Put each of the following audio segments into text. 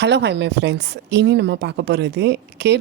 Hello hi my friends. இனி நம்ம பார்க்க போகிறது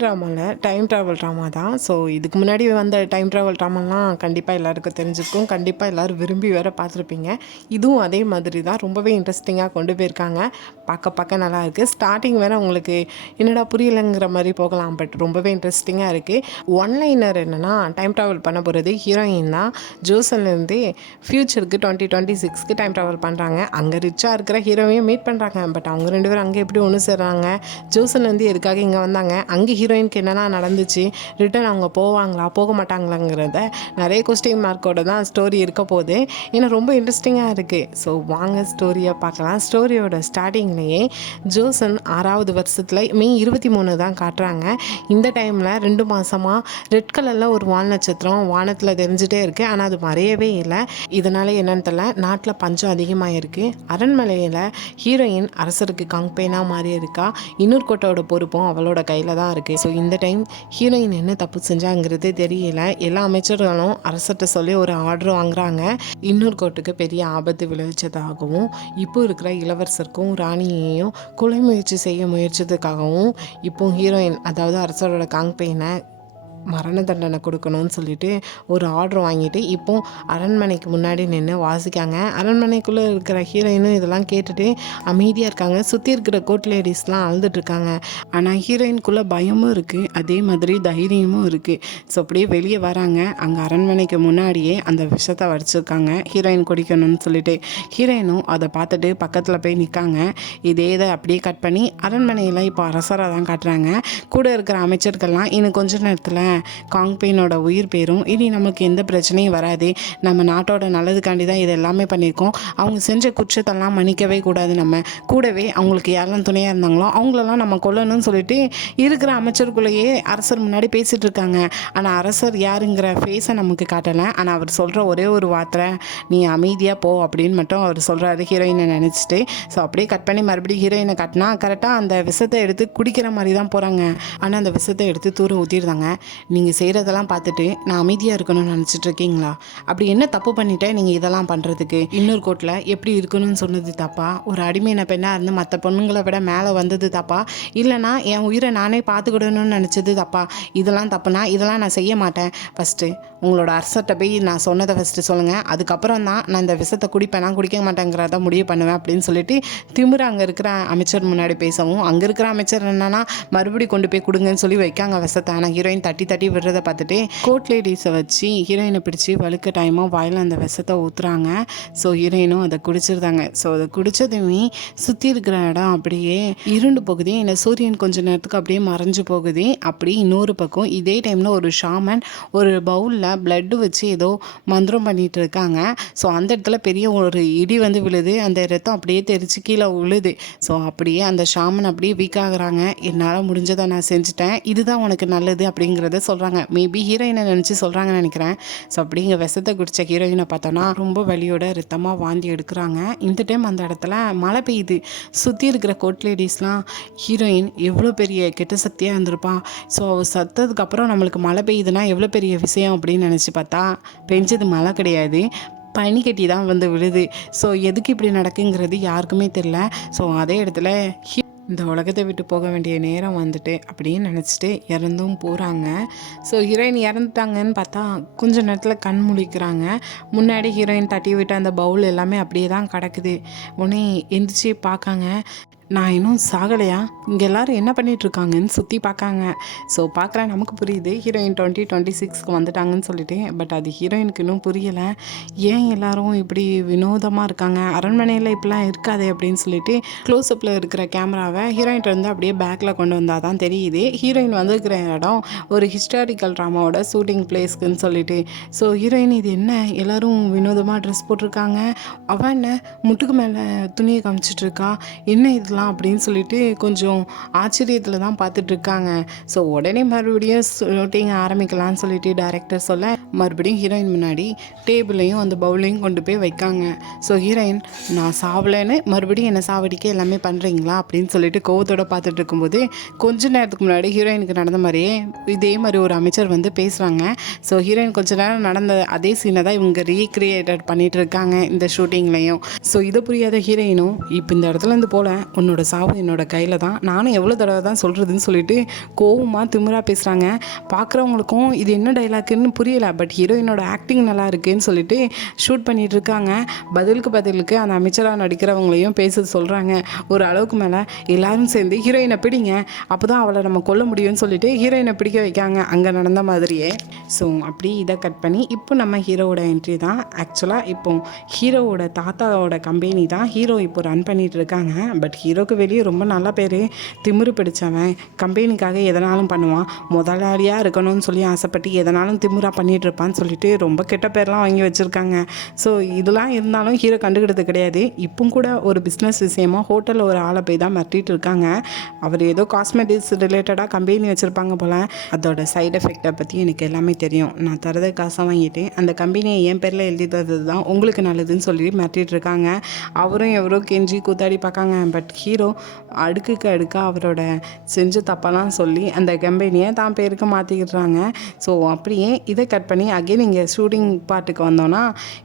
ட்ராமாவில் டைம் ட்ராவல் ட்ராமா தான். ஸோ இதுக்கு முன்னாடி வந்த டைம் ட்ராவல் ட்ராமாலாம் கண்டிப்பாக எல்லாருக்கும் தெரிஞ்சிருக்கும். கண்டிப்பாக எல்லோரும் விரும்பி வேறு பார்த்துருப்பீங்க. இதுவும் அதே மாதிரி தான், ரொம்பவே இன்ட்ரெஸ்டிங்காக கொண்டு போயிருக்காங்க. பார்க்க நல்லா இருக்குது. ஸ்டார்டிங் வேறு உங்களுக்கு என்னடா புரியலைங்கிற மாதிரி போகலாம், பட் ரொம்பவே இன்ட்ரெஸ்டிங்காக இருக்குது. ஒன்லைனர் என்னென்னா, டைம் ட்ராவல் பண்ண போகிறது ஹீரோயின் தான். ஜோசன்லேருந்து ஃப்யூச்சருக்கு 2026க்கு டைம் ட்ராவல் பண்ணுறாங்க. அங்கே ரிச்சாக இருக்கிற ஹீரோவையும் மீட் பண்ணுறாங்க. பட் அவங்க ரெண்டு பேரும் அங்கே எப்படி ஒன்று சேர்றாங்க, ஜோசன் வந்து எதுக்காக இங்கே வந்தாங்க, அங்கே ஹீரோயினுக்கு என்னென்னா நடந்துச்சு, ரிட்டன் அவங்க போவாங்களா போக மாட்டாங்களாங்கிறத நிறைய கொஸ்டின் மார்க்கோட தான் ஸ்டோரி இருக்க போகுது. ஏன்னா ரொம்ப இன்ட்ரெஸ்டிங்காக இருக்குது. ஸோ வாங்க ஸ்டோரியை பார்க்கலாம். ஸ்டோரியோட ஸ்டார்டிங்லேயே ஜோசன் 6வது வருஷத்தில் மே 23 தான் காட்டுறாங்க. இந்த டைமில் 2 மாதமாக ரெட் கலரில் ஒரு வால் நட்சத்திரம் வானத்தில் தெரிஞ்சிட்டே இருக்குது. ஆனால் அது மறையவே இல்லை. இதனால் என்னன்னு தெரியல, நாட்டில் பஞ்சம் அதிகமாக இருக்குது. அரண்மனையில் ஹீரோயின் அரசருக்கு காங்பேனாக மாறி இருக்கா. இன்னொரு கோட்டோட பொறுப்பும் அவளோட கையில் தான் இருக்குது. ஸோ இந்த டைம் ஹீரோயின் என்ன தப்பு செஞ்சாங்கிறது தெரியல. எல்லா அமைச்சர்களும் அரசர்கிட்ட சொல்லி ஒரு ஆர்டர் வாங்குறாங்க. இன்னொரு கோட்டுக்கு பெரிய ஆபத்து விளைவிச்சதாகவும், இப்போ இருக்கிற இளவரசருக்கும் ராணியையும் கொலை முயற்சி செய்ய முயற்சித்ததுக்காகவும் இப்போ ஹீரோயின், அதாவது அரசரோட காங்பெயினை மரண தண்டனை கொடுக்கணும்னு சொல்லிட்டு ஒரு ஆர்டர் வாங்கிட்டு இப்போ அரண்மனைக்கு முன்னாடி நின்று வாசிக்காங்க. அரண்மனைக்குள்ளே இருக்கிற ஹீரோயினும் இதெல்லாம் கேட்டுட்டு அமைதியாக இருக்காங்க. சுற்றி இருக்கிற கோர்ட் லேடிஸ்லாம் அழுதுட்ருக்காங்க. ஆனால் ஹீரோயினுக்குள்ளே பயமும் இருக்குது, அதே மாதிரி தைரியமும் இருக்குது. ஸோ அப்படியே வெளியே வராங்க. அங்கே அரண்மனைக்கு முன்னாடியே அந்த விஷத்தை வடிச்சிருக்காங்க ஹீரோயின் குடிக்கணும்னு சொல்லிட்டு. ஹீரோயினும் அதை பார்த்துட்டு பக்கத்தில் போய் நிற்காங்க. இதை அப்படியே கட் பண்ணி அரண்மனையில் இப்போ அரசராக தான் காட்டுறாங்க. கூட இருக்கிற அமைச்சர்கள்லாம் இன்னும் கொஞ்ச நேரத்தில் காங்பெயினோட உயிர் பேரும், இனி நமக்கு எந்த பிரச்சனையும் வராது, நம்ம நாட்டோட நல்லதுக்காண்டி தான் இது எல்லாமே பண்ணியிருக்கோம், அவங்க செஞ்ச குற்றத்தெல்லாம் மன்னிக்கவே கூடாது, நம்ம கூடவே அவங்களுக்கு யாரெல்லாம் துணையாக இருந்தாங்களோ அவங்களெல்லாம் நம்ம கொல்லணும்னு சொல்லிட்டு இருக்கிற அமைச்சருக்குள்ளேயே அரசர் முன்னாடி பேசிகிட்டு இருக்காங்க. ஆனால் அரசர் யாருங்கிற ஃபேஸை நமக்கு காட்டலை. ஆனால் அவர் சொல்கிற ஒரே ஒரு வார்த்தை, நீ அமைதியாக போ அப்படின்னு மட்டும் அவர் சொல்கிறாரு ஹீரோயினை நினச்சிட்டு. ஸோ அப்படியே கட் பண்ணி மறுபடியும் ஹீரோயினை காட்டினா கரெக்டாக அந்த விஷத்தை எடுத்து குடிக்கிற மாதிரி தான் போகிறாங்க. ஆனால் அந்த விஷத்தை எடுத்து தூர ஊற்றிடுறாங்க. நீங்கள் செய்கிறதெல்லாம் பார்த்துட்டு நான் அமைதியாக இருக்கணும்னு நினச்சிட்டு இருக்கீங்களா? அப்படி என்ன தப்பு பண்ணிட்டேன் நீங்கள் இதெல்லாம் பண்ணுறதுக்கு? இன்னொரு கோட்டில் எப்படி இருக்கணும்னு சொன்னது தப்பா? ஒரு அடிமையான பெண்ணாக இருந்து மற்ற பொண்ணுங்களை விட மேலே வந்தது தப்பா? இல்லைனா என் உயிரை நானே பார்த்துக்கிடணும்னு நினச்சது தப்பா? இதெல்லாம் தப்புனா இதெல்லாம் நான் செய்ய மாட்டேன். ஃபஸ்ட்டு உங்களோட அரசர்கிட்ட போய் நான் சொன்னதை ஃபஸ்ட்டு சொல்லுங்கள், அதுக்கப்புறம் தான் நான் இந்த விஷத்தை குடிப்பேன், நான் குடிக்க மாட்டேங்கிறத முடிவு பண்ணுவேன் அப்படின்னு சொல்லிட்டு திமிரு அங்கே இருக்கிற அமைச்சர் முன்னாடி பேசவும், அங்கே இருக்கிற அமைச்சர் என்னன்னா மறுபடியும் கொண்டு போய் கொடுங்கன்னு சொல்லி வைக்காங்க விஷத்தை. ஆனால் ஹீரோயின் தட்டி விடுறதை பார்த்துட்டு கோர்ட் லேடிஸை வச்சு ஹீரோயினை பிடிச்சி வழுக்க டைமாக வாயில் அந்த விஷத்தை ஊற்றுறாங்க. ஸோ ஹீரோயினும் அதை குடிச்சிருந்தாங்க. ஸோ அதை குடித்ததுமே சுற்றி இருக்கிற இடம் அப்படியே இருண்டு போகுது. இந்த சூரியன் கொஞ்ச நேரத்துக்கு அப்படியே மறைஞ்சு போகுது. அப்படி இன்னொரு பக்கம் இதே டைமில் ஒரு ஷாமன் ஒரு பவுலில் பிளட்டு வச்சு ஏதோ மந்திரம் பண்ணிட்டு இருக்காங்க. ஸோ அந்த இடத்துல பெரிய ஒரு இடி வந்து விழுது. அந்த ரத்தம் அப்படியே தெரிச்சு கீழே விழுது. ஸோ அப்படியே அந்த ஷாமன் அப்படியே வீக் ஆகுறாங்க. என்னால் முடிஞ்சதை நான் செஞ்சுட்டேன், இதுதான் உனக்கு நல்லது அப்படிங்கிறத சொல்கிறாங்க. மேபி ஹீரோயினை நினச்சி சொல்கிறாங்கன்னு நினைக்கிறேன். ஸோ அப்படி இங்கே விஷத்தை குடித்த ஹீரோயினை பார்த்தோன்னா ரொம்ப வலியோட ரத்தமாக வாந்தி எடுக்கிறாங்க. இந்த டைம் அந்த இடத்துல மழை பெய்யுது. சுற்றி இருக்கிற கோர்ட் லேடிஸ்லாம் ஹீரோயின் எவ்வளோ பெரிய கெட்ட சக்தியாக இருந்திருப்பான், ஸோ அவள் சத்ததுக்கப்புறம் நம்மளுக்கு மழை பெய்யுதுன்னா எவ்வளோ பெரிய விஷயம் அப்படின்னு நினச்சி பார்த்தா பெஞ்சது மழை கிடையாது, பனி கட்டி தான் வந்து விழுது. ஸோ எதுக்கு இப்படி நடக்குங்கிறது யாருக்குமே தெரியல. ஸோ அதே இடத்துல இந்த உலகத்தை விட்டு போக வேண்டிய நேரம் வந்துட்டு அப்படின்னு நினச்சிட்டு இறந்தும் போகிறாங்க. ஸோ ஹீரோயின் இறந்துட்டாங்கன்னு பார்த்தா கொஞ்சம் நேரத்தில் கண் முழிக்கிறாங்க. முன்னாடி ஹீரோயின் தட்டி விட்டு அந்த பவுல் எல்லாமே அப்படியே தான் கிடக்குது. உடனே எந்திரிச்சு பார்க்காங்க, நான் இன்னும் சாகலையா, இங்கே எல்லோரும் என்ன பண்ணிகிட்ருக்காங்கன்னு சுற்றி பார்க்காங்க. ஸோ பார்க்குற நமக்கு புரியுது ஹீரோயின் 2026க்கு வந்துட்டாங்கன்னு சொல்லிட்டு. பட் அது ஹீரோயினுக்கு இன்னும் புரியலை. ஏன் எல்லோரும் இப்படி வினோதமாக இருக்காங்க, அரண்மனையில் இப்படிலாம் இருக்காது அப்படின்னு சொல்லிட்டு க்ளோஸ்அப்பில் இருக்கிற கேமராவை ஹீரோயின்ட்டு வந்து அப்படியே பேக்கில் கொண்டு வந்தால் தான் தெரியுது. ஹீரோயின் வந்துருக்கிற இடம் ஒரு ஹிஸ்டாரிக்கல் ட்ராமாவோட ஷூட்டிங் பிளேஸ்க்குன்னு சொல்லிட்டு. ஸோ ஹீரோயின் இது என்ன எல்லோரும் வினோதமாக ட்ரெஸ் போட்டிருக்காங்க, அவன் என்ன முட்டுக்கு மேலே துணியை காமிச்சிட்ருக்கா, என்ன இதில் அப்படின்னு சொல்லிட்டு கொஞ்சம் ஆச்சரியத்தில் தான் பார்த்துட்ருக்காங்க. ஸோ உடனே மறுபடியும் ஷூட்டிங் ஆரம்பிக்கலாம்னு சொல்லிட்டு டைரக்டர் சொல்ல மறுபடியும் ஹீரோயின் முன்னாடி டேபிளையும் அந்த பவுலையும் கொண்டு போய் வைக்காங்க. ஸோ ஹீரோயின், நான் சாவலைன்னு மறுபடியும் என்னை சாவடிக்க எல்லாமே பண்ணுறீங்களா அப்படின்னு சொல்லிட்டு கோவத்தோடு பார்த்துட்டு இருக்கும்போது கொஞ்ச நேரத்துக்கு முன்னாடி ஹீரோயினுக்கு நடந்த மாதிரியே இதே மாதிரி ஒரு அமைச்சர் வந்து பேசுகிறாங்க. ஸோ ஹீரோயின் கொஞ்ச நேரம் நடந்த அதே சீனை தான் இவங்க ரீக்ரியேட்டட் பண்ணிகிட்டு இருக்காங்க இந்த ஷூட்டிங்லேயும். ஸோ இதை புரியாத ஹீரோயினும் இப்போ இந்த இடத்துல இருந்து போல உன்னோட சாவு என்னோட கையில் தான், நானும் எவ்வளோ தடவை தான் சொல்கிறதுன்னு சொல்லிட்டு கோவமாக திமிராக பேசுகிறாங்க. பார்க்குறவங்களுக்கும் இது என்ன டைலாக்குன்னு புரியலை. பட் ஹீரோயினோட ஆக்டிங் நல்லா இருக்குன்னு சொல்லிட்டு ஷூட் பண்ணிகிட்டு இருக்காங்க. பதிலுக்கு அந்த அமைச்சராக நடிக்கிறவங்களையும் பேச சொல்கிறாங்க. ஒரு அளவுக்கு மேலே எல்லாரும் சேர்ந்து ஹீரோயினை பிடிங்க, அப்போ தான் அவளை நம்ம கொல்ல முடியும்னு சொல்லிட்டு ஹீரோயினை பிடிக்க வைக்காங்க அங்கே நடந்த மாதிரியே. ஸோ அப்படி இதை கட் பண்ணி இப்போ நம்ம ஹீரோவோட என்ட்ரி தான். ஆக்சுவலாக இப்போ ஹீரோவோட தாத்தாவோட கம்பெனி தான் ஹீரோ இப்போ ரன் பண்ணிகிட்டு இருக்காங்க. பட் ஹீரோக்கு வெளியே ரொம்ப நல்ல பேர், திமிரு பிடிச்சவன், கம்பெனிக்காக எதனாலும் பண்ணுவான், முதலாளியாக இருக்கணும்னு சொல்லி ஆசைப்பட்டு எதனாலும் திமிராக பண்ணிகிட்டு இருப்பான்னு சொல்லிட்டு ரொம்ப கெட்ட பேர்லாம் வாங்கி வச்சுருக்காங்க. ஸோ இதெல்லாம் இருந்தாலும் ஹீரோ கண்டுக்கிட்டது கிடையாது. இப்போ கூட ஒரு பிஸ்னஸ் விஷயமா ஹோட்டலில் ஒரு ஆளை போய் தான் மிரட்டிட்டு இருக்காங்க. அவர் ஏதோ காஸ்மெட்டிக்ஸ் ரிலேட்டடாக கம்பெனி வச்சுருப்பாங்க போல். அதோட சைடு எஃபெக்டை பற்றி எனக்கு எல்லாமே தெரியும், நான் தரதை காசாக வாங்கிட்டு அந்த கம்பெனியை என் பேரில் எழுதி தரது தான் உங்களுக்கு நல்லதுன்னு சொல்லி மிரட்டிட்டு இருக்காங்க. அவரும் எவரோ கெஞ்சி கூத்தாடி பார்க்காங்க. பட் ஹீரோ அடுக்குக்கு அடுக்க அவரோட செஞ்ச தப்பெல்லாம் சொல்லி அந்த கம்பெனியை தான் பேருக்கு மாற்றிக்கிட்டுறாங்க. ஸோ அப்படியே இதை கட் பண்ணி அகைன் இங்கே ஷூட்டிங் பார்ட்டுக்கு வந்தோன்னா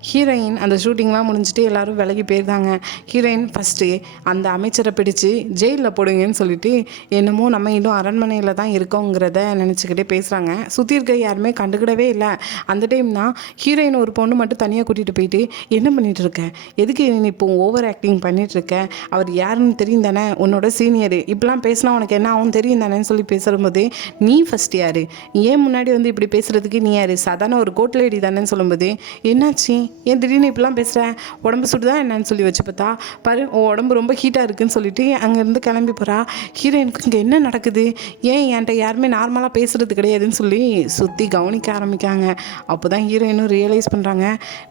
ஹீரோயின் அந்த ஷூட்டிங்லாம் முடிஞ்சுட்டு எல்லோரும் விலகி போயிருந்தாங்க. ஹீரோயின் ஃபஸ்ட்டு அந்த அமைச்சரை பிடிச்சி ஜெயிலில் போடுங்கன்னு சொல்லிட்டு என்னமோ நம்ம இன்னும் அரண்மனையில் தான் இருக்கோங்கிறத நினச்சிக்கிட்டே பேசுகிறாங்க. சுற்றி இருக்க யாருமே கண்டுக்கிடவே இல்லை. அந்த டைம் தான் ஹீரோயின் ஒரு பொண்ணு மட்டும் தனியாக கூட்டிகிட்டு போயிட்டு என்ன பண்ணிகிட்டு இருக்க, எதுக்கு நீ இப்போ ஓவர் ஆக்டிங் பண்ணிகிட்ருக்க, அவர் யாருன்னு தெரியும் தானே, உன்னோட சீனியரு, இப்படிலாம் பேசினா உனக்கு என்ன ஆகும் தெரியும் தானேன்னு சொல்லி பேசும்போது நீ ஃபஸ்ட் யார், ஏன் முன்னாடி வந்து இப்படி பேசுகிறதுக்கு நீ யார், சாதாரண ஒரு கோட் லேடி தானேன்னு சொல்லும்போது என்னாச்சு, ஏன் திடீர்னு இப்படிலாம் பேசுகிறேன், உடம்பு சுடுதான் என்னன்னு சொல்லி வச்சு பார்த்தா பாரு உடம்பு ரொம்ப ஹீட்டாக இருக்குதுன்னு சொல்லிட்டு அங்கேருந்து கிளம்பி போகிறா. ஹீரோயினுக்கு இங்கே என்ன நடக்குது, ஏன் என்கிட்ட யாருமே நார்மலாக பேசுகிறது கிடையாதுன்னு சொல்லி சுற்றி கவனிக்க ஆரம்பிக்காங்க. அப்போ தான் ஹீரோயினும் ரியலைஸ் பண்ணுறாங்க,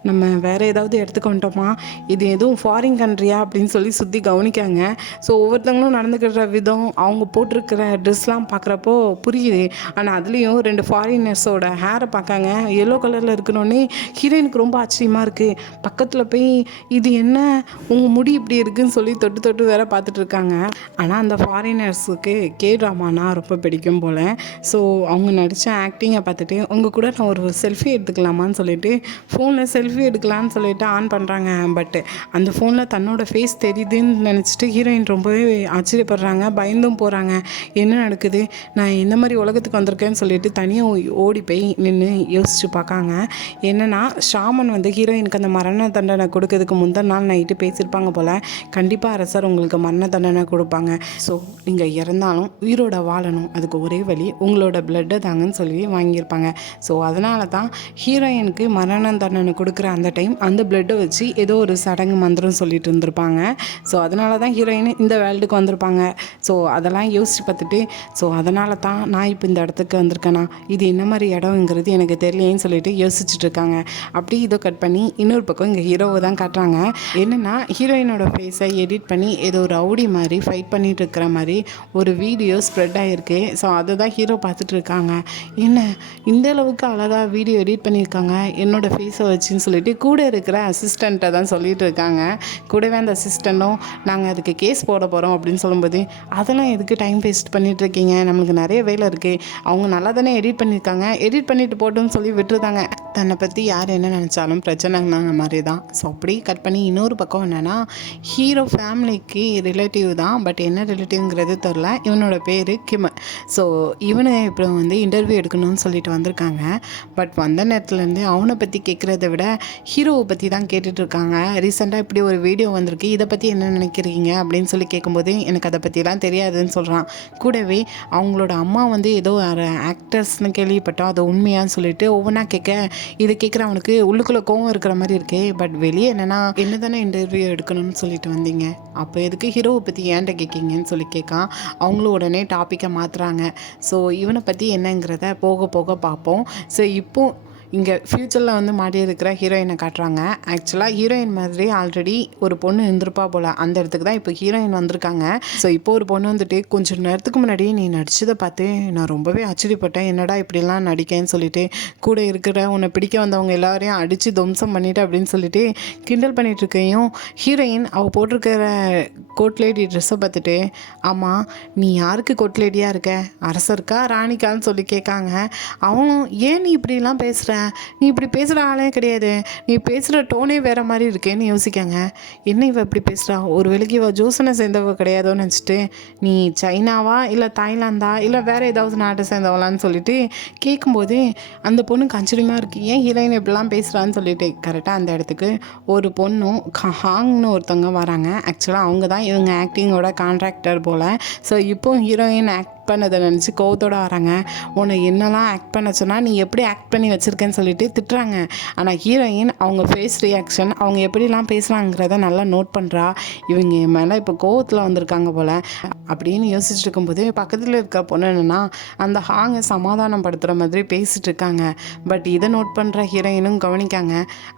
நம்ம வேறு ஏதாவது இடத்துக்கு வந்துட்டோமா, இது எதுவும் ஃபாரின் கண்ட்ரியா அப்படின்னு சொல்லி சுற்றி கவனிக்காங்க. ஸோ ஒவ்வொருத்தவங்களும் நடந்துக்கிற விதம், அவங்க போட்டிருக்கிற ட்ரெஸ்லாம் பார்க்குறப்போ புரியுது. ஆனால் அதுலேயும் 2 ஃபாரினர்ஸோட ஹேரை பார்க்காங்க, எல்லோ கலரில் இருக்கணுன்னே ஹீரோயினுக்கு ரொம்ப ஆச்சரியமாக இருக்குது. பக்கத்தில் போய் இது என்ன உங்கள் முடி இப்படி இருக்குதுன்னு சொல்லி தொட்டு தொட்டு வேற பார்த்துட்டு இருக்காங்க. ஆனால் அந்த ஃபாரினர்ஸுக்கு ட்ராமானா ரொம்ப பிடிக்கும் போல். ஸோ அவங்க நடித்த ஆக்டிங்கை பார்த்துட்டு உங்கள் கூட நான் ஒரு செல்ஃபி எடுத்துக்கலாமான்னு சொல்லிட்டு ஃபோனில் செல்ஃபி எடுக்கலான்னு சொல்லிட்டு ஆன் பண்ணுறாங்க. பட் அந்த ஃபோனில் தன்னோட ஃபேஸ் தெரியுதுன்னு நினச்சிட்டு ஹீரோயின் ரொம்பவே ஆச்சரியப்படுறாங்க, பயந்தும் போகிறாங்க. என்ன நடக்குது, நான் இந்த மாதிரி உலகத்துக்கு வந்திருக்கேன்னு சொல்லிட்டு தனியாக ஓடி போய் நின்று யோசிச்சு பார்க்காங்க. என்னென்னா ஷாமன் வந்து ஹீரோயினுக்கு அந்த மரண தண்டனை கொடுக்கறதுக்கு முந்தின நாள் நைட்டு பேசியிருப்பாங்க போல், கண்டிப்பாக அரசர் உங்களுக்கு மரண தண்டனை கொடுப்பாங்க, ஸோ நீங்கள் இறந்தாலும் உயிரோட வாழணும், அதுக்கு ஒரே வழி உங்களோட பிளட்டை தாங்கன்னு சொல்லி வாங்கியிருப்பாங்க. ஸோ அதனால தான் ஹீரோயினுக்கு மரண தண்டனை கொடுக்குற அந்த டைம் அந்த பிளட்டை வச்சு ஏதோ ஒரு சடங்கு மந்திரம் சொல்லிட்டு இருந்திருப்பாங்க. ஸோ அதனால தான் ஹீரோயின் இந்த வேர்ல்டுக்கு வந்திருப்பாங்க. ஸோ அதெல்லாம் யோசித்து பார்த்துட்டு ஸோ அதனால தான் நான் இப்போ இந்த இடத்துக்கு வந்திருக்கேனா, இது என்ன மாதிரி இடம்ங்கிறது எனக்கு தெரியலேன்னு சொல்லிட்டு யோசிச்சுட்டு இருக்காங்க. அப்படி இதை கட் பண்ணி இன்னொரு பக்கம் இங்கே ஹீரோவை தான் காட்டுறாங்க. என்னென்னா ஹீரோயினோட ஃபேஸை எடிட் பண்ணி ஏதோ ரவுடி மாதிரி ஃபைட் பண்ணிட்டு இருக்கிற மாதிரி ஒரு வீடியோ ஸ்ப்ரெட் ஆகிருக்கு. ஸோ அதை தான் ஹீரோ பார்த்துட்டு இருக்காங்க. என்ன இந்த அளவுக்கு அழகாக வீடியோ எடிட் பண்ணியிருக்காங்க என்னோடய ஃபேஸை வச்சுன்னு சொல்லிட்டு கூட இருக்கிற அசிஸ்டண்ட்டை தான் சொல்லிகிட்டு இருக்காங்க. கூடவே அந்த அசிஸ்டண்ட்டும் நாங்கள் அதுக்கு கேஸ் போட போகிறோம் அப்படின்னு சொல்லும்போது அதெல்லாம் எதுக்கு டைம் வேஸ்ட் பண்ணிகிட்டு இருக்கீங்க, நம்மளுக்கு நிறைய வேலை இருக்குது, அவங்க நல்லா தானே எடிட் பண்ணியிருக்காங்க, எடிட் பண்ணிட்டு போட்டுன்னு சொல்லி விட்டுருந்தாங்க. தன்னை பற்றி யார் என்ன நினச்சாலும் பிரச்சனைங்க மாதிரி தான். ஸோ அப்படி கட் பண்ணி இன்னொரு பக்கம் என்னென்னா ஹீரோ ஃபேமிலிக்கு ரிலேட்டிவ் தான், பட் என்ன ரிலேட்டிவ்ங்கிறது தெரில. இவனோட பேர் கிம். ஸோ இவனை இப்போ வந்து இன்டர்வியூ எடுக்கணும்னு சொல்லிட்டு வந்திருக்காங்க. பட் வந்த நேரத்துலேருந்து அவனை பற்றி கேட்குறத விட ஹீரோவை பற்றி தான் கேட்டுட்ருக்காங்க. ரீசெண்டாக இப்படி ஒரு வீடியோ வந்திருக்கு, இதை பற்றி என்ன நினைக்கிறீங்க அப்படின்னு சொல்லி கேட்கும்போது எனக்கு அதை பற்றிலாம் தெரியாதுன்னு சொல்கிறான். கூடவே அவங்களோட அம்மா வந்து ஏதோ ஆக்டர்ஸ்னு கேள்விப்பட்டோம், அது உண்மையான்னு சொல்லிட்டு ஒவ்வொன்றா கேட்க இதை கேட்குற அவனுக்கு உள்ளுக்குள்ளே கோவம் இருக்கிற மாதிரி இருக்கே. பட் வெளியே என்னென்னா என்ன தானே இன்டர்வியூ எடுக்கணும்னு சொல்லிட்டு வந்தீங்க, அப்போ எதுக்கு ஹீரோவை பற்றி ஏன்ட்ட கேட்கிங்கன்னு சொல்லி கேட்கான். அவங்களும் உடனே டாப்பிக்கை மாற்றுறாங்க. ஸோ இவனை பற்றி என்னங்கிறத போக போக பார்ப்போம். ஸோ இப்போது இங்கே ஃப்யூச்சரில் வந்து மாடி இருக்கிற ஹீரோயினை காட்டுறாங்க. ஆக்சுவலாக ஹீரோயின் மாதிரி ஆல்ரெடி ஒரு பொண்ணு இருந்திருப்பா போல், அந்த இடத்துக்கு தான் இப்போ ஹீரோயின் வந்திருக்காங்க. ஸோ இப்போ ஒரு பொண்ணு வந்துட்டு கொஞ்சம் நேரத்துக்கு முன்னாடி நீ நடிச்சதை பார்த்து நான் ரொம்பவே ஆச்சரியப்பட்டேன், என்னடா இப்படிலாம் நடிக்கேன்னு சொல்லிட்டு கூட இருக்கிற உன்னை பிடிக்க வந்தவங்க எல்லாரையும் அடித்து துவம்சம் பண்ணிவிட்டு அப்படின்னு சொல்லிட்டு கிண்டல் பண்ணிகிட்ருக்கையும் ஹீரோயின் அவள் போட்டிருக்கிற கோட்லேடி ட்ரெஸ்ஸை பார்த்துட்டு ஆமாம் நீ யாருக்கு கோட்லேடியாக இருக்க, அரசருக்கா ராணிக்கான்னு சொல்லி கேட்காங்க. அவனும் ஏன் நீ இப்படிலாம் பேசுகிற, நீ இப்படி பேசுகிற ஆளே கிடையாது, நீ பேசுகிற டோனே வேறு மாதிரி இருக்கேன்னு யோசிக்காங்க. என்ன இவ இப்படி பேசுகிறா, ஒரு வேளைக்கு இவ ஜோசனை சேர்ந்தவ கிடையாதோன்னு நினச்சிட்டு, நீ சைனாவா இல்லை தாய்லாந்தா இல்லை வேறு ஏதாவது நாட்டை சேர்ந்தவளான்னு சொல்லிட்டு கேட்கும்போது அந்த பொண்ணுக்கு ஆச்சரியமாக இருக்குது, ஏன் ஹீரோயின் இப்படிலாம் பேசுகிறான்னு சொல்லிட்டு. கரெக்டாக அந்த இடத்துக்கு ஒரு பொண்ணும் ஹாங்னு ஒருத்தவங்க வராங்க. ஆக்சுவலாக அவங்க தான் இவங்க ஆக்டிங்கோட கான்ட்ராக்டர் போல். ஸோ இப்போ ஹீரோயின் ஆக்ட் பண்ணதை நினச்சி கோவத்தோடு வராங்க. உன்னை என்னெல்லாம் ஆக்ட் பண்ண சொன்னால் நீ எப்படி ஆக்ட் பண்ணி வச்சுருக்கேன்னு சொல்லிட்டு திட்டுறாங்க. ஆனால் ஹீரோயின் அவங்க ஃபேஸ் ரியாக்ஷன், அவங்க எப்படிலாம் பேசுகிறாங்கிறத நல்லா நோட் பண்ணுறா. இவங்க என் மேலே இப்போ கோவத்தில் வந்திருக்காங்க போல் அப்படின்னு யோசிச்சுட்டு இருக்கும்போது பக்கத்தில் இருக்க பொண்ணு என்னென்னா அந்த ஹாங்கை சமாதானப்படுத்துகிற மாதிரி பேசிகிட்டு இருக்காங்க. பட் இதை நோட் பண்ணுற ஹீரோயினும் கவனிக்காங்க,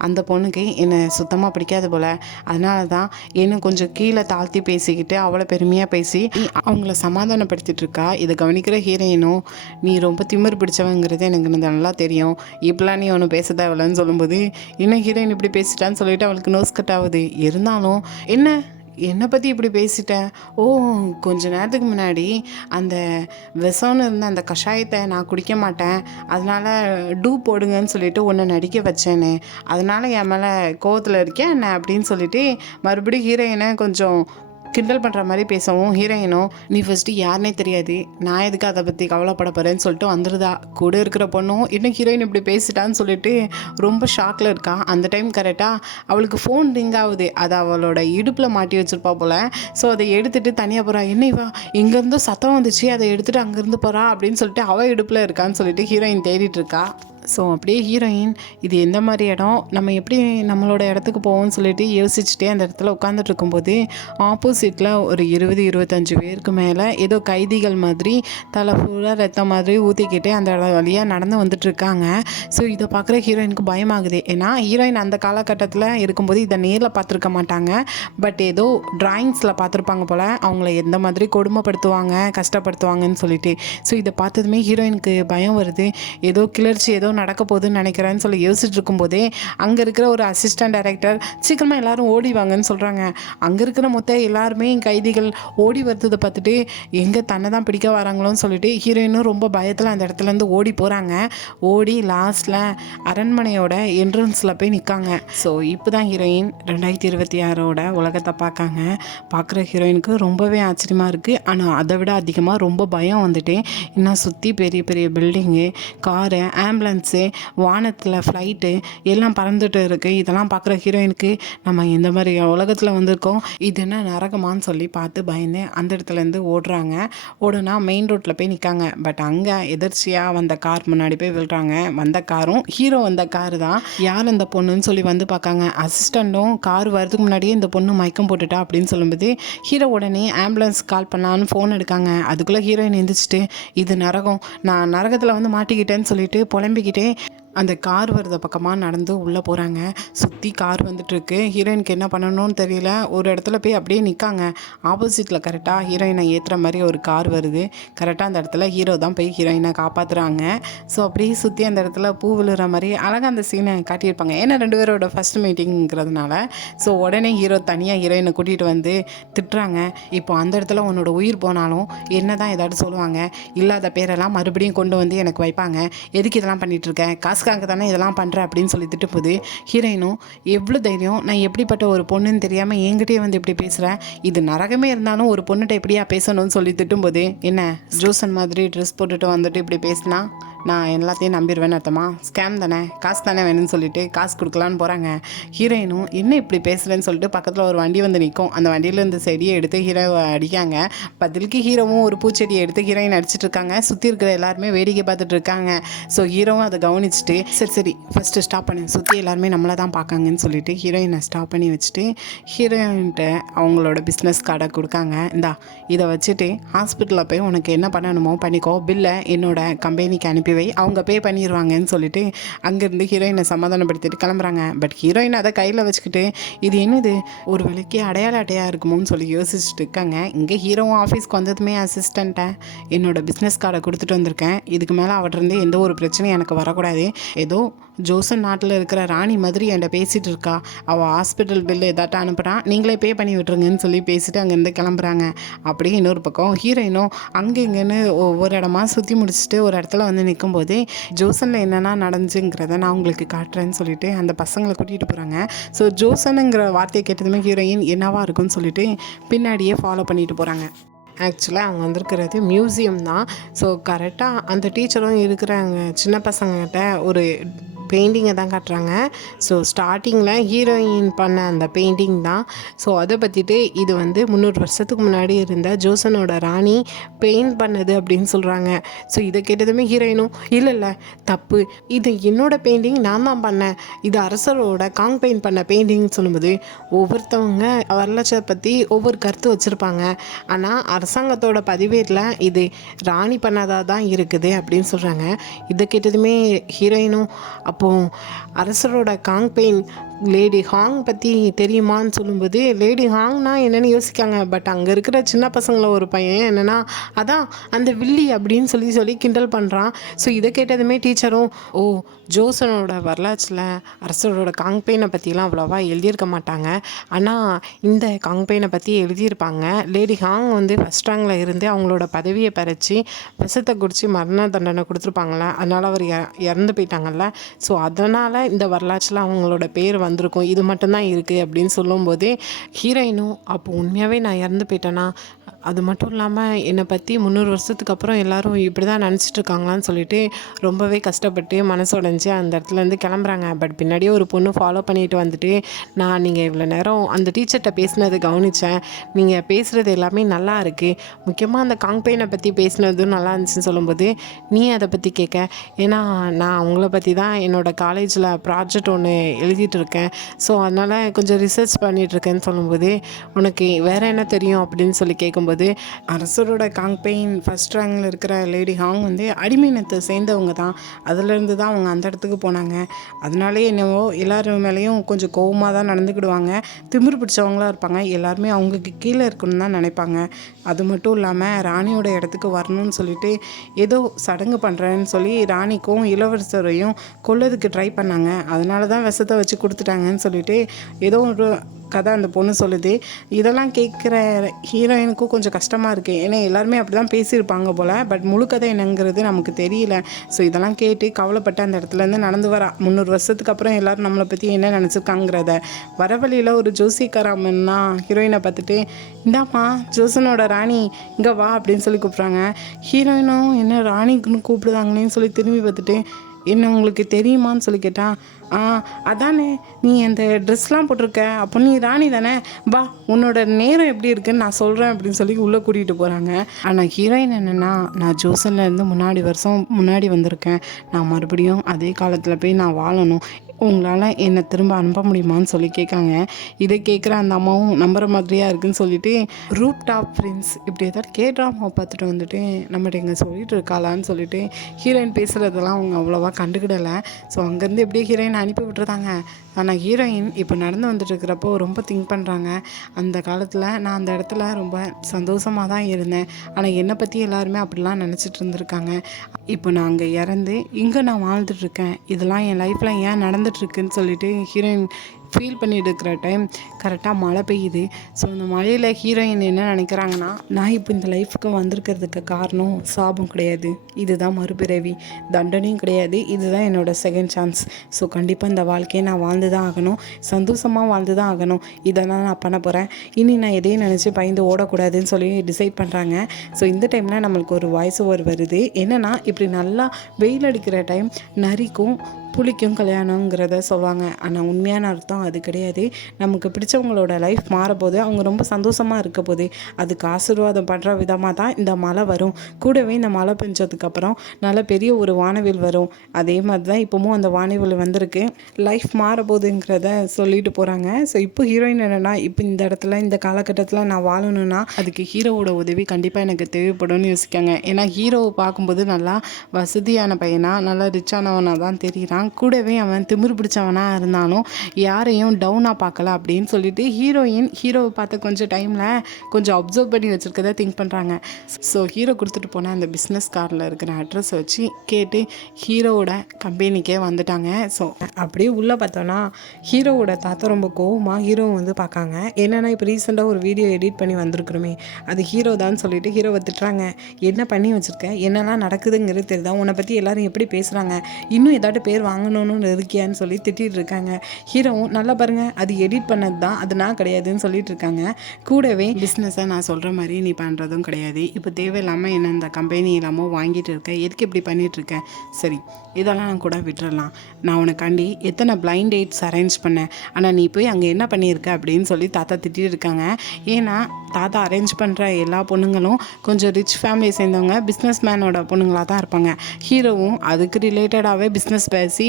அந்த பொண்ணுக்கு என்னை சுத்தமாக பிடிக்காது போல், அதனால தான் என்ன கொஞ்சம் கீழே தாழ்த்தி பேசிக்கிட்டு அவளை பெருமையாக பேசி அவங்கள சமாதானப்படுத்திட்டு இருக்கா. இதை கவனிக்கிற ஹீரோயினும், நீ ரொம்ப திமிர் பிடிச்சவங்கிறது எனக்கு நல்லா தெரியும், இப்பெல்லாம் நீ ஒன்று பேச தேவையில்லன்னு சொல்லும்போது இன்னும் ஹீரோயின் இப்படி பேசிட்டான்னு சொல்லிட்டு அவளுக்கு நோஸ் கட் ஆகுது. இருந்தாலும் என்னை பற்றி இப்படி பேசிட்டேன், ஓ கொஞ்ச நேரத்துக்கு முன்னாடி அந்த விஷம்னு இருந்த அந்த கஷாயத்தை நான் குடிக்க மாட்டேன், அதனால் டூ போடுங்கன்னு சொல்லிட்டு உன்னை நடிக்க வச்சேன்னு, அதனால் என் மேலே கோவத்தில் இருக்கேன் என்ன அப்படின்னு சொல்லிட்டு மறுபடியும் ஹீரோயினை கொஞ்சம் கிண்டல் பண்ணுற மாதிரி பேசவும் ஹீரோயினும், நீ ஃபஸ்ட்டு யாருனே தெரியாது, நான் எதுக்கு அதை பற்றி கவலைப்பட போகிறேன்னு சொல்லிட்டு வந்துடுதா. கூட இருக்கிற பொண்ணும் இன்னும் ஹீரோயின் இப்படி பேசிட்டான்னு சொல்லிட்டு ரொம்ப ஷாக்கில் இருக்கா. அந்த டைம் கரெக்டாக அவளுக்கு ஃபோன் ரிங் ஆகுது. அதை அவளோட இடுப்பில் மாட்டி வச்சுருப்பா போல். ஸோ அதை எடுத்துகிட்டு தனியாக போகிறா. என்ன இவா இங்கேருந்து சத்தம் வந்துச்சு, அதை எடுத்துகிட்டு அங்கேருந்து போகிறா அப்படின்னு சொல்லிட்டு அவள் இடுப்பில் இருக்கான்னு சொல்லிட்டு ஹீரோயின் தேடிட்டு இருக்கா. ஸோ அப்படியே ஹீரோயின் இது எந்த மாதிரி இடம், நம்ம எப்படி நம்மளோட இடத்துக்கு போவோம்னு சொல்லிட்டு யோசிச்சுட்டே அந்த இடத்துல உட்காந்துட்டு இருக்கும்போது ஆப்போசிட்டில் ஒரு 20-25 பேருக்கு மேலே ஏதோ கைதிகள் மாதிரி தலை ஃபுல்லாக ரத்தம் மாதிரி ஊற்றிக்கிட்டு அந்த வழியாக நடந்து வந்துட்டுருக்காங்க. ஸோ இதை பார்க்குற ஹீரோயினுக்கு பயமாகுது. ஏன்னா ஹீரோயின் அந்த காலகட்டத்தில் இருக்கும்போது இதை நேரில் பார்த்துருக்க மாட்டாங்க. பட் ஏதோ ட்ராயிங்ஸில் பார்த்துருப்பாங்க போல், அவங்கள எந்த மாதிரி கொடுமைப்படுத்துவாங்க கஷ்டப்படுத்துவாங்கன்னு சொல்லிட்டு. ஸோ இதை பார்த்ததுமே ஹீரோயினுக்கு பயம் வருது. ஏதோ கிளர்ச்சி ஏதோ நடக்க போகுதுன்னு நினைக்கிறேன்னு சொல்லி யோசிச்சுட்டு இருக்கும்போதே அங்கே இருக்கிற ஒரு அசிஸ்டன்ட் டைரக்டர் சீக்கிரமாக எல்லாரும் ஓடிவாங்கன்னு சொல்கிறாங்க. அங்கே இருக்கிற மொத்த எல்லாருமே கைதிகள் ஓடி வருது பார்த்துட்டு எங்கே தன்னை தான் பிடிக்க வராங்களோன்னு சொல்லிட்டு ஹீரோயினும் ரொம்ப பயத்தில் அந்த இடத்துலேருந்து ஓடி போகிறாங்க. ஓடி லாஸ்ட்டில் அரண்மனையோட என்ட்ரன்ஸில் போய் நிற்காங்க. ஸோ இப்போ தான் ஹீரோயின் 2026 உலகத்தை பார்க்குற ஹீரோயினுக்கு ரொம்பவே ஆச்சரியமாக இருக்குது. ஆனால் அதை விட அதிகமாக ரொம்ப பயம் வந்துட்டு, இன்னும் சுற்றி பெரிய பெரிய பில்டிங்கு, காரு, ஆம்புலன்ஸு, வானத்தில் ஃப்ளைட்டு எல்லாம் பறந்துட்டு இருக்குது. இதெல்லாம் பார்க்குற ஹீரோயினுக்கு நம்ம எந்த மாதிரி உலகத்தில் வந்திருக்கோம், இது என்ன நரகமான்னு சொல்லி பார்த்து பயந்து அந்த இடத்துலேருந்து ஓடுறாங்க. ஓடுனா மெயின் ரோட்டில் போய் நிற்காங்க. பட் அங்கே எதிர்ச்சியாக வந்த கார் முன்னாடி போய் விழுறாங்க. வந்த காரும் ஹீரோ வந்த காரு தான். யார் அந்த பொண்ணுன்னு சொல்லி வந்து பார்க்காங்க. அசிஸ்டண்ட்டும் கார் வரதுக்கு முன்னாடியே இந்த பொண்ணு மயக்கம் போட்டுட்டா அப்படின்னு சொல்லும்போது ஹீரோ உடனே ஆம்புலன்ஸ் கால் பண்ணலான்னு ஃபோன் எடுக்காங்க. அதுக்குள்ளே ஹீரோயின் எந்திரிச்சிட்டு, இது நரகம், நான் நரகத்தில் வந்து மாட்டிக்கிட்டேன்னு சொல்லிட்டு புலம்பிக்கிட்டே அந்த கார் வருத பக்கமாக நடந்து உள்ளே போகிறாங்க. சுற்றி கார் வந்துட்டுருக்கு. ஹீரோயினுக்கு என்ன பண்ணணும்னு தெரியல. ஒரு இடத்துல போய் அப்படியே நிற்காங்க. ஆப்போசிட்டில் கரெக்டாக ஹீரோயினை ஏற்றுற மாதிரி ஒரு கார் வருது. கரெக்டாக அந்த இடத்துல ஹீரோ தான் போய் ஹீரோயினை காப்பாற்றுறாங்க. ஸோ அப்படியே சுற்றி அந்த இடத்துல பூ விழுற மாதிரி அழகாக அந்த சீனை காட்டியிருப்பாங்க. ஏன்னா 2 பேரோட ஃபஸ்ட் மீட்டிங்கிறதுனால. ஸோ உடனே ஹீரோ தனியாக ஹீரோயினை கூட்டிகிட்டு வந்து திட்டுறாங்க. இப்போ அந்த இடத்துல உன்னோட உயிர் போனாலும் என்ன தான் ஏதாவது சொல்லுவாங்க, இல்லாத பேரெல்லாம் மறுபடியும் கொண்டு வந்து எனக்கு வைப்பாங்க, எதுக்கு இதெல்லாம் பண்ணிகிட்ருக்கேன், காசுக்காக தானே இதெல்லாம் பண்ணுறேன் அப்படின்னு சொல்லி திட்டும்போது ஹீரோயினும், எவ்வளோ தைரியம், நான் எப்படிப்பட்ட ஒரு பொண்ணுன்னு தெரியாமல் என்கிட்டயே வந்து இப்படி பேசுகிறேன், இது நரகமே இருந்தாலும் ஒரு பொண்ணுகிட்ட எப்படியா பேசணும்னு சொல்லி திட்டும்போது, என்ன ஜோசன் மாதிரி ட்ரெஸ் போட்டுட்டு வந்துட்டு இப்படி பேசினா நான் எல்லாத்தையும் நம்பிடுவேன்னு அர்த்தமா, ஸ்கேம் தானே, காசு தானே வேணும்னு சொல்லிட்டு காசு கொடுக்கலான்னு போகிறாங்க. ஹீரோயினும் என்ன இப்படி பேசுகிறேன்னு சொல்லிட்டு பக்கத்தில் ஒரு வண்டி வந்து நிற்கும். அந்த வண்டியில் இந்த செடியை எடுத்து ஹீரோவை அடிக்காங்க. பதிலுக்கு ஹீரோவும் ஒரு பூச்செடியை எடுத்து ஹீரோயின் அடிச்சிட்டு இருக்காங்க. சுற்றி இருக்கிற எல்லாருமே வேடிக்கை பார்த்துட்டு இருக்காங்க. ஸோ ஹீரோவும் அதை கவனிச்சுட்டு, சரி ஃபஸ்ட்டு ஸ்டாப் பண்ணு, சுற்றி எல்லாருமே நம்மளை தான் பார்க்காங்கன்னு சொல்லிட்டு ஹீரோயினை ஸ்டாப் பண்ணி வச்சுட்டு ஹீரோயின்கிட்ட அவங்களோட பிஸ்னஸ் கார்டை கொடுக்காங்க. இதை வச்சுட்டு ஹாஸ்பிட்டலில் போய் உனக்கு என்ன பண்ணணுமோ பண்ணிக்கோ, பில்லை என்னோட கம்பெனிக்கு அனுப்பி வை, அவங்க பே பண்ணிடுவாங்கன்னு சொல்லிட்டு அங்கேருந்து ஹீரோயினை சமாதானப்படுத்திட்டு கிளம்புறாங்க. பட் ஹீரோயின் அதை கையில் வச்சுக்கிட்டு, இது என்னது ஒரு வேலைக்கு அடையாள அட்டையாக இருக்குமோன்னு சொல்லி யோசிச்சுட்டு இருக்காங்க. இங்கே ஹீரோவும் ஆஃபீஸ்க்கு வந்ததுமே அசிஸ்டண்ட்டை என்னோட பிஸ்னஸ் கார்டை கொடுத்துட்டு வந்திருக்கேன், இதுக்கு மேலே அவர்கிட்ட எந்த ஒரு பிரச்சனையும் எனக்கு வரக்கூடாது, ஏதோ ஜோசன் நாட்டில் இருக்கிற ராணி மாதிரி என்கிட்ட பேசிகிட்டு இருக்கா, அவள் ஹாஸ்பிட்டல் பில்லு ஏதாட்டும் அனுப்புகிறான், நீங்களே பே பண்ணி விட்டுருங்கன்னு சொல்லி பேசிட்டு அங்கேருந்து கிளம்புறாங்க. அப்படியே இன்னொரு பக்கம் ஹீரோயினும் அங்கே இங்கேன்னு ஒவ்வொரு இடமா சுற்றி முடிச்சுட்டு ஒரு இடத்துல வந்து நிற்கும்போதே ஜோசனில் என்னென்னா நடந்துச்சுங்கிறத நான் உங்களுக்கு காட்டுறேன்னு சொல்லிட்டு அந்த பசங்களை கூட்டிகிட்டு போகிறாங்க. ஸோ ஜோசனுங்கிற வார்த்தையை கேட்டதுமே ஹீரோயின் என்னவா இருக்குன்னு சொல்லிட்டு பின்னாடியே ஃபாலோ பண்ணிட்டு போகிறாங்க. ஆக்சுவலாக அவங்க வந்திருக்கிறது மியூசியம் தான். ஸோ கரெக்டாக அந்த டீச்சரும் இருக்கிறாங்க சின்ன பசங்கள்கிட்ட ஒரு பெயிண்டிங்கை தான் காட்டுறாங்க. ஸோ ஸ்டார்டிங்கில் ஹீரோயின் பண்ண அந்த பெயிண்டிங் தான். ஸோ அதை பற்றிட்டு இது வந்து 300 வருஷத்துக்கு முன்னாடி இருந்த ஜோசனோட ராணி பெயிண்ட் பண்ணது அப்படின்னு சொல்கிறாங்க. ஸோ இதை கேட்டதுமே ஹீரோயினும் இல்லை தப்பு, இது என்னோட பெயிண்டிங், நான் தான் பண்ணேன், இது அரசரோட காங் பெயிண்ட் பண்ண பெயிண்டிங்னு சொல்லும்போது ஒவ்வொருத்தவங்க வரலாற்றை பற்றி ஒவ்வொரு கருத்து வச்சுருப்பாங்க. ஆனால் அரசாங்கத்தோட பதிவேட்டில் இது ராணி பண்ணதாக தான் இருக்குது அப்படின்னு சொல்கிறாங்க. இதை கேட்டதுமே ஹீரோயினும் அப்போது அரசரோட காங் பெயின் லேடி ஹாங் பற்றி தெரியுமான்னு சொல்லும்போது லேடி ஹாங்னா என்னென்னு யோசிக்காங்க. பட் அங்கே இருக்கிற சின்ன பசங்கள ஒரு பையன் என்னென்னா அதான் அந்த வில்லி அப்படின்னு சொல்லி கிண்டல் பண்ணுறான். ஸோ இதை கேட்டதுமே டீச்சரும் ஜோசனோட வரலாற்றில் அரசரோட காங் பெயினை பற்றிலாம் அவ்வளோவா எழுதியிருக்க மாட்டாங்க, ஆனால் இந்த காங் பெயினை பற்றி எழுதியிருப்பாங்க. லேடி ஹாங் வந்து ஃபஸ்ட் ரேங்கில் இருந்து அவங்களோட பதவியை பறித்து விஷத்தை குடித்து மரண தண்டனை கொடுத்துருப்பாங்களே, அதனால் அவர் இறந்து போயிட்டாங்கல்ல. ஸோ அதனால் இந்த வரலாற்றில் அவங்களோட பேர் வந்திருக்கும், இது மட்டும்தான் இருக்குது அப்படின்னு சொல்லும்போதே ஹீரோயினும் அப்போ உண்மையாகவே நான் இறந்து போயிட்டேன்னா, அது மட்டும் இல்லாமல் என்னை பற்றி 300 வருஷத்துக்கு அப்புறம் எல்லோரும் இப்படி தான் நினச்சிட்டு இருக்காங்களான்னு சொல்லிட்டு ரொம்பவே கஷ்டப்பட்டு மனசு அந்த இடத்துலேருந்து கிளம்புறாங்க. பட் பின்னாடியே ஒரு பொண்ணு ஃபாலோ பண்ணிட்டு வந்துட்டு நீங்கள் இவ்வளோ நேரம் அந்த டீச்சர்கிட்ட பேசினதை கவனித்தேன், நீங்கள் பேசுகிறது எல்லாமே நல்லா இருக்குது, முக்கியமாக அந்த காங் பெயினை பற்றி பேசினதும் நல்லா இருந்துச்சுன்னு சொல்லும்போது நீ அதை பற்றி கேட்க, ஏன்னா நான் அவங்கள பற்றி தான் என்னோடய காலேஜில் ப்ராஜெக்ட் ஒன்று எழுதிட்டு இருக்கேன், ஸோ அதனால் கொஞ்சம் ரிசர்ச் பண்ணிகிட்ருக்கேன்னு சொல்லும்போது உனக்கு வேறு என்ன தெரியும் அப்படின்னு சொல்லி கேட்கும்போது அரசரோட காங் பெயின் ஃபஸ்ட் ரேங்கில் இருக்கிற லேடி ஹாங் வந்து அடிமையினத்தை சேர்ந்தவங்க தான், அதுலேருந்து தான் அவங்க அந்த இடத்துக்கு போனாங்க, அதனாலே என்னவோ எல்லாரும் மேலேயும் கொஞ்சம் கோவமாக தான் நடந்துக்கிடுவாங்க, திமிரு பிடிச்சவங்களாக இருப்பாங்க, எல்லாருமே அவங்களுக்கு கீழே இருக்கணும்னு தான் நினைப்பாங்க. அது மட்டும் இல்லாமல் ராணியோட இடத்துக்கு வரணும்னு சொல்லிட்டு ஏதோ சடங்கு பண்ணுறேன்னு சொல்லி ராணிக்கும் இளவரசரையும் கொல்லதுக்கு ட்ரை பண்ணாங்க, அதனால தான் விஷத்தை வச்சு கொடுத்துட்டாங்கன்னு சொல்லிட்டு ஏதோ ஒரு கதை அந்த பொண்ணு சொல்லுது. இதெல்லாம் கேட்குற ஹீரோயினுக்கும் கொஞ்சம் கஷ்டமாக இருக்குது, ஏன்னா எல்லாருமே அப்படி தான் பேசியிருப்பாங்க போல், பட் முழு கதை என்னங்கிறது நமக்கு தெரியல. ஸோ இதெல்லாம் கேட்டு கவலைப்பட்டு அந்த இடத்துலேருந்து நடந்து வரா. 300 வருஷத்துக்கு அப்புறம் எல்லோரும் நம்மளை பற்றி என்ன நினச்சிருக்காங்கிறத வர வழியில் ஒரு ஜோசிக்காராமன்னா ஹீரோயினை பார்த்துட்டு இந்தாம்மா ஜோசனோட ராணி இங்கே வா அப்படின்னு சொல்லி கூப்பிட்றாங்க. ஹீரோயினும் என்ன ராணிக்குன்னு கூப்பிடுதாங்களேன்னு சொல்லி திரும்பி பார்த்துட்டு என்ன உங்களுக்கு தெரியுமான்னு சொல்லி கேட்டான். அதானே நீ அந்த ட்ரெஸ்லாம் போட்டிருக்க, அப்போ நீ ராணி தானே, வா உன்னோட நேரம் எப்படி இருக்குன்னு நான் சொல்கிறேன் அப்படின்னு சொல்லி உள்ளே கூட்டிகிட்டு போகிறாங்க. ஆனால் ஹீரோயின் என்னென்னா நான் ஜோசன்லேருந்து முன்னாடி வந்திருக்கேன், நான் மறுபடியும் அதே காலத்தில் போய் நான் வாழணும், உங்களால் என்னை திரும்ப அனுப்ப முடியுமான்னு சொல்லி கேட்காங்க. இதை கேட்குற அந்த அம்மாவும் நம்புற மாதிரியா இருக்குன்னு சொல்லிட்டு ரூப் டாப் ஃப்ரெண்ட்ஸ் இப்படி ஏதாவது கேட்ராமாவை பார்த்துட்டு வந்துட்டு நம்மகிட்ட இங்கே சொல்லிட்டு இருக்காளான்னு சொல்லிட்டு ஹீரோயின் பேசுகிறதெல்லாம் அவங்க அவ்வளோவா கண்டுக்கிடலை. ஸோ அங்கேருந்து எப்படியே ஹீரோயின் அனுப்பி விட்டுருந்தாங்க. ஆனால் ஹீரோயின் இப்போ நடந்து வந்துட்டு இருக்கிறப்போ ரொம்ப திங்க் பண்ணுறாங்க, அந்த காலத்தில் நான் அந்த இடத்துல ரொம்ப சந்தோஷமாக தான் இருந்தேன், ஆனால் என்னை பற்றி எல்லாருமே அப்படிலாம் நினச்சிட்டு இருந்திருக்காங்க, இப்போ நான் அங்கே இறந்து இங்கே நான் வாழ்ந்துட்டுருக்கேன், இதெல்லாம் என் லைஃப்பில் ஏன் நடந்துகிட்ருக்குன்னு சொல்லிட்டு ஹீரோயின் ஃபீல் பண்ணிட்டு இருக்கிற டைம் கரெக்டாக மழை பெய்யுது. ஸோ அந்த மழையில் ஹீரோயின் என்ன நினைக்கிறாங்கன்னா நான் இப்போ இந்த லைஃபுக்கு வந்திருக்கிறதுக்கு காரணம் சாபம் கிடையாது, இதுதான் மறுபிறவி, தண்டனையும் கிடையாது, இதுதான் என்னோடய செகண்ட் சான்ஸ். ஸோ கண்டிப்பாக இந்த வாழ்க்கையை நான் வாழ்ந்து தான் ஆகணும், சந்தோஷமாக வாழ்ந்து தான் ஆகணும், இதெல்லாம் நான் பண்ண போகிறேன், இனி நான் எதையும் நினச்சி பயந்து ஓடக்கூடாதுன்னு சொல்லி டிசைட் பண்ணுறாங்க. ஸோ இந்த டைமில் நம்மளுக்கு ஒரு வாய்ஸ் ஓவர் வருது. என்னென்னா இப்படி நல்லா வெயில் அடிக்கிற டைம் நரிக்கும் புளிக்கும் கல்யாணங்கிறத சொல்லுவாங்க, ஆனால் உண்மையான அர்த்தம் அது கிடையாது. நமக்கு பிடிச்சவங்களோட லைஃப் மாறப்போது, அவங்க ரொம்ப சந்தோஷமாக இருக்க போது அதுக்கு ஆசீர்வாதம் பண்ணுற விதமாக தான் இந்த மழை வரும். கூடவே இந்த மழை பெஞ்சதுக்கப்புறம் நல்ல பெரிய ஒரு வானவில் வரும். அதே மாதிரி தான் இப்போவும் அந்த வானவில் வந்திருக்கு, லைஃப் மாறப்போகுதுங்கிறத சொல்லிட்டு போகிறாங்க. ஸோ இப்போ ஹீரோயின் என்னென்னா இப்போ இந்த இடத்துல இந்த காலகட்டத்தில் நான் வாழணும்னா அதுக்கு ஹீரோவோட உதவி கண்டிப்பாக எனக்கு தேவைப்படும்னு யோசிக்காங்க. ஏன்னா ஹீரோவை பார்க்கும்போது நல்லா வசதியான பையனாக நல்லா ரிச்சானவனாக தான் தெரிகிறான், கூடவே அவன் திமிரு பிடிச்சவனாக இருந்தாலும் யாரை யாரையும் டவுனாக பார்க்கல அப்படின்னு சொல்லிட்டு ஹீரோவை பார்த்த கொஞ்சம் டைமில் கொஞ்சம் அப்சர்வ் பண்ணி வச்சுருக்கதை திங்க் பண்ணுறாங்க. ஸோ ஹீரோ கொடுத்துட்டு போன அந்த பிஸ்னஸ் கார்டில் இருக்கிற அட்ரஸை வச்சு கேட்டு ஹீரோவோட கம்பெனிக்கே வந்துட்டாங்க. ஸோ அப்படியே உள்ளே பார்த்தோன்னா ஹீரோவோட தாத்தா ரொம்ப கோவமாக ஹீரோவை வந்து பார்க்காங்க. என்னென்னா இப்போ ரீசெண்டாக ஒரு வீடியோ எடிட் பண்ணி வந்திருக்கிறோமே அது ஹீரோ தான் சொல்லிட்டு ஹீரோவை திட்டுறாங்க. என்ன பண்ணி வச்சுருக்க, என்னெல்லாம் நடக்குதுங்கிறது தெரியுதா, உன்னை பற்றி எல்லாரும் எப்படி பேசுகிறாங்க, இன்னும் ஏதாட்டு பேர் வாங்கணும்னு இருக்கியான்னு சொல்லி திட்டிகிட்டு இருக்காங்க. ஹீரோவும் நல்லா பாருங்கள் அது எடிட் பண்ணது தான், அது நான் கிடையாதுன்னு சொல்லிட்டு இருக்காங்க. கூடவே பிஸ்னஸை நான் சொல்கிற மாதிரி நீ பண்ணுறதும் கிடையாது, இப்போ தேவையில்லாமல் என்ன இந்த கம்பெனி இல்லாமல் வாங்கிட்டு இருக்க, எதுக்கு இப்படி பண்ணிகிட்ருக்க, சரி இதெல்லாம் நான் கூட விட்டுறலாம், நான் உனக்காண்டி எத்தனை பிளைண்ட் டேட்ஸ் அரேஞ்ச் பண்ணேன், ஆனால் நீ போய் அங்கே என்ன பண்ணியிருக்க அப்படின்னு சொல்லி தாத்தா திட்டிகிட்டு இருக்காங்க. ஏன்னா தாத்தா அரேஞ்ச் பண்ணுற எல்லா பொண்ணுங்களும் கொஞ்சம் ரிச் ஃபேமிலியை சேர்ந்தவங்க, பிஸ்னஸ் மேனோட பொண்ணுங்களாக தான் இருப்பாங்க. ஹீரோவும் அதுக்கு ரிலேட்டடாகவே பிஸ்னஸ் பேசி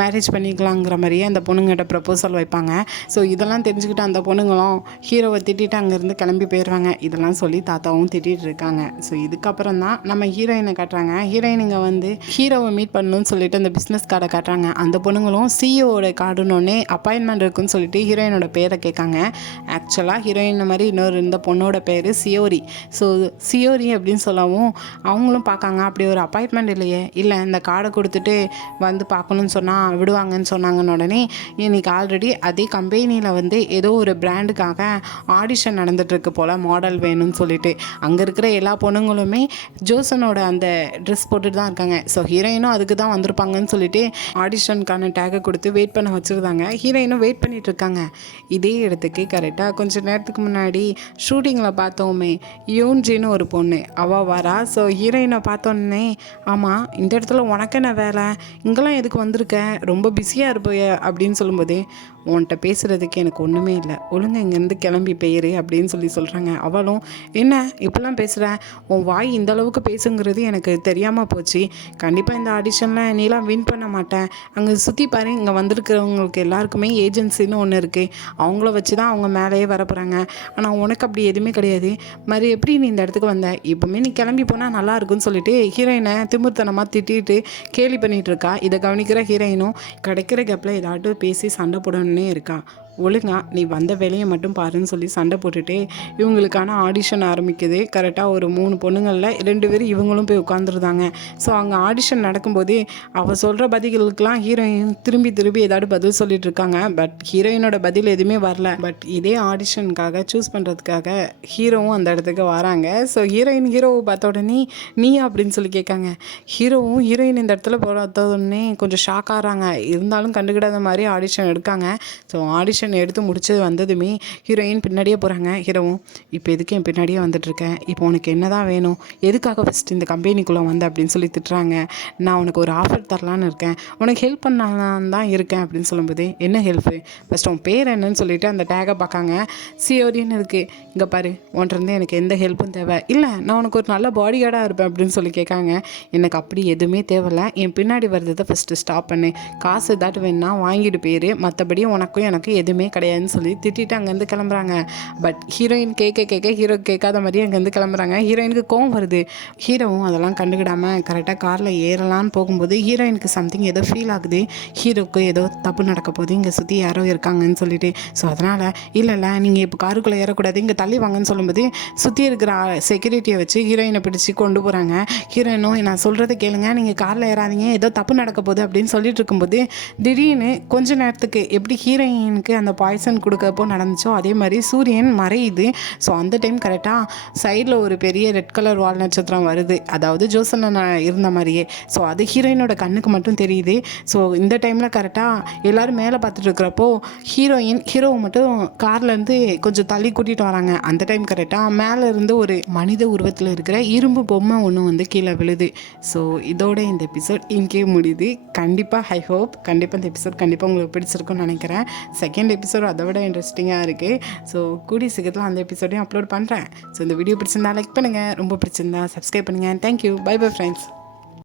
மேரேஜ் பண்ணிக்கலாங்கிற மாதிரியே அந்த பொண்ணுங்கிட்ட ப்ரப்போசல் வைப்பாங்க. ஸோ இதெல்லாம் தெரிஞ்சுக்கிட்டு அந்த பொண்ணுங்களும் ஹீரோவை திட்டிட்டு அங்கேருந்து கிளம்பி போயிடுவாங்க. இதெல்லாம் சொல்லி தாத்தாவும் திட்டிகிட்டு இருக்காங்க. ஸோ இதுக்கப்புறம் தான் நம்ம ஹீரோயினை காட்டுறாங்க. ஹீரோயினுங்க வந்து ஹீரோவை மீட் பண்ணணும்னு சொல்லிட்டு அந்த பிஸ்னஸ் கார்டை காட்டுறாங்க. அந்த பொண்ணுங்களும் சிஇஓட கார்டுன்னொன்னே அப்பாயின்மெண்ட் இருக்குன்னு சொல்லிட்டு ஹீரோயினோட பேரை கேட்காங்க. ஆக்சுவலாக ஹீரோயின் மாதிரி இன்னொரு இந்த பொண்ணோட பேர் சியோரி. ஸோ சியோரி அப்படின்னு சொல்லவும் அவங்களும் பார்க்காங்க. அப்படி ஒரு அப்பாயின்மெண்ட் இல்லையே, இல்லை இந்த கார்டை கொடுத்துட்டு வந்து பார்க்கணுன்னு சொன்னால் விடுவாங்கன்னு சொன்னாங்கன்னு உடனே இன்னைக்கு ஆல்ரெடி அதே கம்பெனியில் வந்து ஏதோ ஒரு பிராண்டுக்காக ஆடிஷன் நடந்துகிட்ருக்கு போல், மாடல் வேணும்னு சொல்லிட்டு அங்கே இருக்கிற எல்லா பொண்ணுங்களுமே ஜோசனோட அந்த ட்ரெஸ் போட்டுட்டு தான் இருக்காங்க. ஸோ ஹீரோயினும் அதுக்கு தான் வந்திருப்பாங்கன்னு சொல்லிட்டு ஆடிஷனுக்கான டேகை கொடுத்து வெயிட் பண்ண வச்சுருந்தாங்க. ஹீரோயினும் வெயிட் பண்ணிட்டு இருக்காங்க. இதே இடத்துக்கு கரெக்டாக கொஞ்சம் நேரத்துக்கு முன்னாடி ஷூட்டிங்கில் பார்த்தோமே யூன்ஜின்னு ஒரு பொண்ணு அவள் வரா. ஸோ ஹீரோயினை பார்த்தோன்னே ஆமாம் இந்த இடத்துல உனக்கு என்ன வேலை, இங்கெல்லாம் எதுக்கு வந்திருக்க, ரொம்ப பிஸியாக இருப்ப அப்படின்னு சொல்லும்போதே உன்கிட்ட பேசுகிறதுக்கு எனக்கு ஒன்றுமே இல்லை, ஒழுங்கு இங்கேருந்து கிளம்பி போயிரு அப்படின்னு சொல்கிறாங்க. அவளும் என்ன இப்படிலாம் பேசுகிற, உன் வாய் இந்த அளவுக்கு பேசுங்கிறது எனக்கு தெரியாமல் போச்சு, கண்டிப்பாக இந்த ஆடிஷனில் நீலாம் வின் பண்ண மாட்டேன், அங்கே சுற்றி பாரு இங்கே வந்திருக்கிறவங்களுக்கு எல்லாருக்குமே ஏஜென்சின்னு ஒன்று இருக்குது, அவங்கள வச்சு தான் அவங்க மேலேயே வரப்போகிறாங்க, ஆனால் உனக்கு அப்படி எதுவுமே கிடையாது, மாதிரி எப்படி நீ இந்த இடத்துக்கு வந்த, இப்போவுமே நீ கிளம்பி போனால் நல்லா இருக்குன்னு சொல்லிட்டு ஹீரோயினை திமிர்த்தனமாக திட்டிட்டு கேலி பண்ணிகிட்டு இருக்கா. இதை கவனிக்கிற ஹீரோயினும் கிடைக்கிற கேப்பில் ஏதாட்டும் பேசி சண்டை போடணுன்னே இருக்கா. ஒழுங்கா நீ வந்த வேலையை மட்டும் பாருன்னு சொல்லி சண்டை போட்டுட்டு இவங்களுக்கான ஆடிஷன் ஆரம்பிக்குது. கரெக்டாக ஒரு 3 பொண்ணுங்களில் 2 பேர் இவங்களும் போய் உட்காந்துருந்தாங்க. ஸோ அங்கே ஆடிஷன் நடக்கும்போது அவள் சொல்கிற பதில்களுக்கெலாம் ஹீரோயின் திரும்பி ஏதாவது பதில் சொல்லிட்டு இருக்காங்க. பட் ஹீரோயினோட பதில் எதுவுமே வரல. பட் இதே ஆடிஷனுக்காக சூஸ் பண்ணுறதுக்காக ஹீரோவும் அந்த இடத்துக்கு வராங்க. ஸோ ஹீரோவை பார்த்த உடனே நீ அப்படின்னு சொல்லி கேட்காங்க. ஹீரோவும் ஹீரோயின் இந்த இடத்துல பார்த்தோடனே கொஞ்சம் ஷாக் ஆகிறாங்க. இருந்தாலும் கண்டுக்கிடாத மாதிரி ஆடிஷன் எடுக்காங்க. ஸோ ஆடிஷன் எடுத்து முடிச்சு வந்ததுமே ஹீரோயின் பின்னாடியே போகிறாங்க. ஹீரோவும் இப்போ எதுக்கு என் பின்னாடியே வந்துட்டுருக்கேன், இப்போ உனக்கு என்ன தான் வேணும், எதுக்காக ஃபஸ்ட் இந்த கம்பெனிக்குள்ளே வந்த அப்படின்னு சொல்லி திட்டுறாங்க. நான் உனக்கு ஒரு ஆஃபர் தரலான்னு இருக்கேன், உனக்கு ஹெல்ப் பண்ணலான்னு தான் இருக்கேன் அப்படின்னு சொல்லும்போது என்ன ஹெல்ப்பு, ஃபஸ்ட் உன் பேர் என்னன்னு சொல்லிட்டு அந்த டேகை பார்க்காங்க. சியோரின்னு இருக்குது, இங்கே பாரு உன்கிட்டருந்து எனக்கு எந்த ஹெல்ப்பும் தேவை இல்லை, நான் உனக்கு ஒரு நல்ல பாடி கார்டாக இருப்பேன் அப்படின்னு சொல்லி கேட்காங்க. எனக்கு அப்படி எதுவுமே தேவையில்லை, என் பின்னாடி வர்றதை ஃபஸ்ட்டு ஸ்டாப் பண்ணு, காசு ஏதாட்டு வேணா வாங்கிட்டு போயிரு, மற்றபடி உனக்கும் எனக்கு எதுவுமே கிடையாதுன்னு சொல்லி திட்டிட்டு அங்கேருந்து கிளம்புறாங்க. பட் ஹீரோயின் கேட்க ஹீரோ கேட்காத மாதிரி அங்கேருந்து கிளம்புறாங்க. ஹீரோயினுக்கு கோவம் வருது. ஹீரோவும் அதெல்லாம் கண்டுக்கிடாமல் கரெக்டாக காரில் ஏறலான்னு போகும்போது ஹீரோயினுக்கு சம்திங் ஏதோ ஃபீல் ஆகுது. ஹீரோக்கு ஏதோ தப்பு நடக்க போகுது, இங்கே சுற்றி யாரோ இருக்காங்கன்னு சொல்லிட்டு. ஸோ அதனால் இல்லை நீங்கள் இப்போ காருக்குள்ளே ஏறக்கூடாது, இங்கே தள்ளி வாங்கன்னு சொல்லும்போது சுற்றி இருக்கிற செக்யூரிட்டியை வச்சு ஹீரோயினை பிடிச்சி கொண்டு போகிறாங்க. ஹீரோயினும் நான் சொல்கிறத கேளுங்க, நீங்கள் காரில் ஏறாதீங்க, ஏதோ தப்பு நடக்க போகுது அப்படின்னு சொல்லிட்டு இருக்கும்போது திடீர்னு கொஞ்ச நேரத்துக்கு எப்படி ஹீரோயினுக்கு அந்த பாய்சன் கொடுக்கப்போ நடந்துச்சோ அதே மாதிரி சூரியன் மறையுது. ஸோ அந்த டைம் கரெக்டாக சைடில் ஒரு பெரிய ரெட் கலர் வால் நட்சத்திரம் வருது, அதாவது ஜோசன இருந்த மாதிரியே. ஸோ அது ஹீரோயினோட கண்ணுக்கு மட்டும் தெரியுது. ஸோ இந்த டைமில் கரெக்டாக எல்லோரும் மேலே பார்த்துட்டு இருக்கிறப்போ ஹீரோவை மட்டும் கார்லேருந்து கொஞ்சம் தள்ளி கூட்டிகிட்டு வராங்க. அந்த டைம் கரெக்டாக மேலே இருந்து ஒரு மனித உருவத்தில் இருக்கிற இரும்பு பொம்மை ஒன்று வந்து கீழே விழுது. ஸோ இதோட இந்த எபிசோட் இங்கே முடியுது. கண்டிப்பாக ஐ ஹோப் கண்டிப்பாக இந்த எபிசோட் கண்டிப்பாக உங்களுக்கு பிடிச்சிருக்குன்னு நினைக்கிறேன். செகண்ட் எபிசோட் அதை விட இன்ட்ரெஸ்டிங்காக இருக்குது. ஸோ கூடிய சீக்கிரத்தில் அந்த எபிசோடையும் அப்லோட் பண்ணுறேன். ஸோ இந்த வீடியோ பிடிச்சிருந்தா லைக் பண்ணுங்கள், ரொம்ப பிடிச்சிருந்தா சப்ஸ்கிரைப் பண்ணுங்கள். Thank you, bye bye friends.